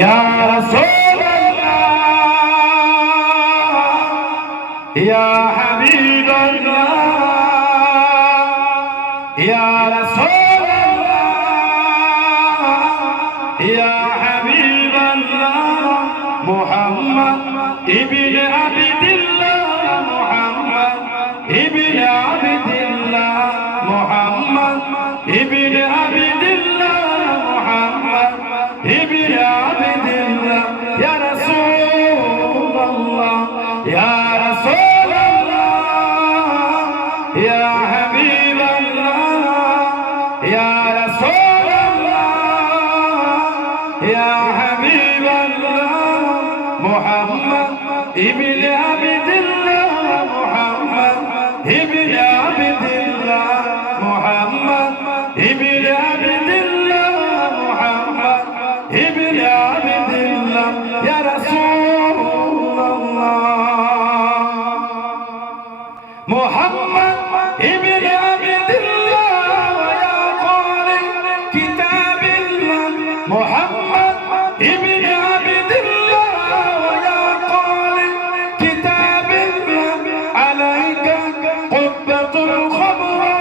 या रसूल अल्लाह या हबीब अल्लाह या रसूल अल्लाह या हबीब अल्लाह मुहम्मद इब्न अब्दिल्लाह मुहम्मद इब्न अब्दिल्लाह मुहम्मद इब्न अब्दिल्लाह मुहम्मद इब्न अब्दिल्लाह या रसूल अल्लाह या रसूल अल्लाह या हबीब अल्लाह या रसूल अल्लाह या हबीब अल्लाह मुहम्मद इब्न अब्दिल्लाह मुहम्मद इब्न अब्दिल्लाह मुहम्मद इब्न अब्दिल्लाह मुहम्मद इब्न अब्दिल्लाह या रसूल अल्लाह मुहम्मद इब्न अब्दिल्लाह या क़ारी किताबिल्लाह मुहम्मद इब्न अब्दिल्लाह या क़ारी किताबिल्लाह अलैका क़ुब्बतुल ख़बरा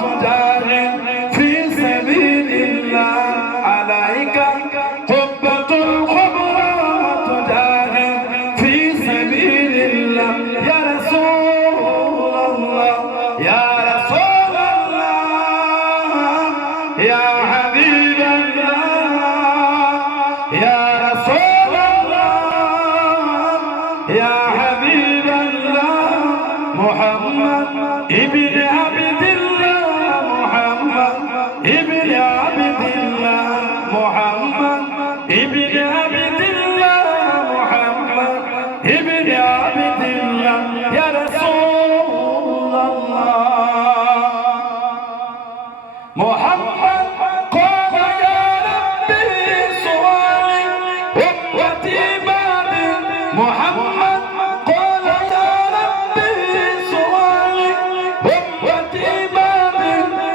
तुजाहिद फी सबीलिल्लाह अलैका क़ुब्बतुल ख़बरा तुजाहिद फी सबीलिल्लाह या रसूल अल्लाह या रसूल अल्लाह या हबीब अल्लाह या रसूल अल्लाह या हबीब अल्लाह मुहम्मद इब्न अब्दिल्लाह मुहम्मद इब्न अब्दिल्लाह मुहम्मद इब्न अब्दिल्लाह मुहम्मद इब्न अब्दिल्लाह या रसूल अल्लाह मुहम्मद قال يا ربي سؤالي أمتي بعدي محمد قال يا ربي سؤالي أمتي بعدي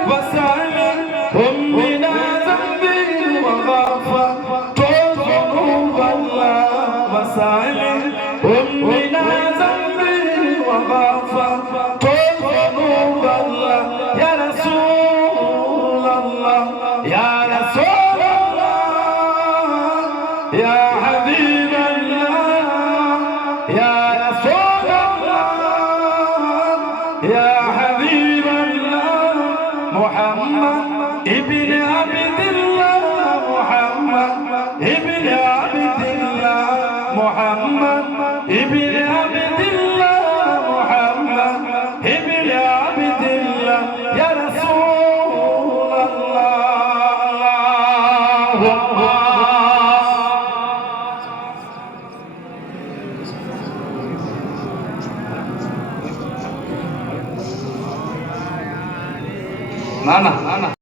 وسألي من ذنبي وغفرت ذنوب الله وسألي من ذنبي وغفرت ذنوب الله يا رسول الله يا رسول الله يا حبيب الله يا رسول الله يا حبيب الله محمد ابن عبد الله محمد ابن عبد الله محمد ابن عبد الله محمد ابن عبد الله يا رسول الله الله না না